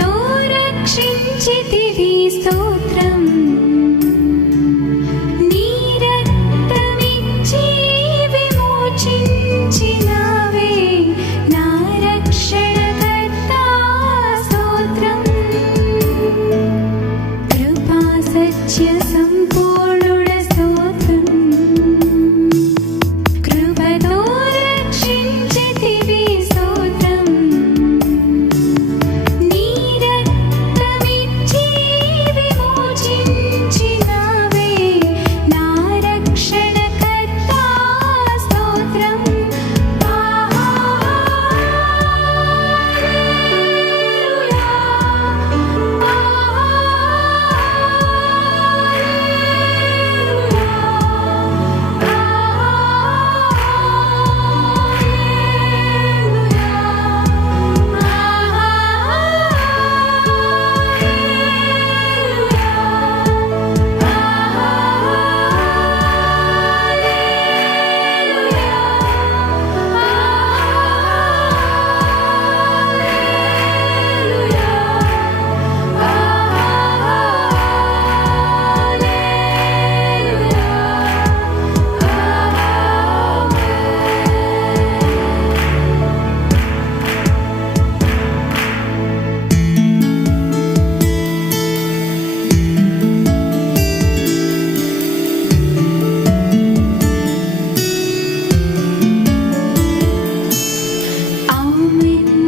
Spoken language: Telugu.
తో రక్షించితివి స్తోత్ర. me.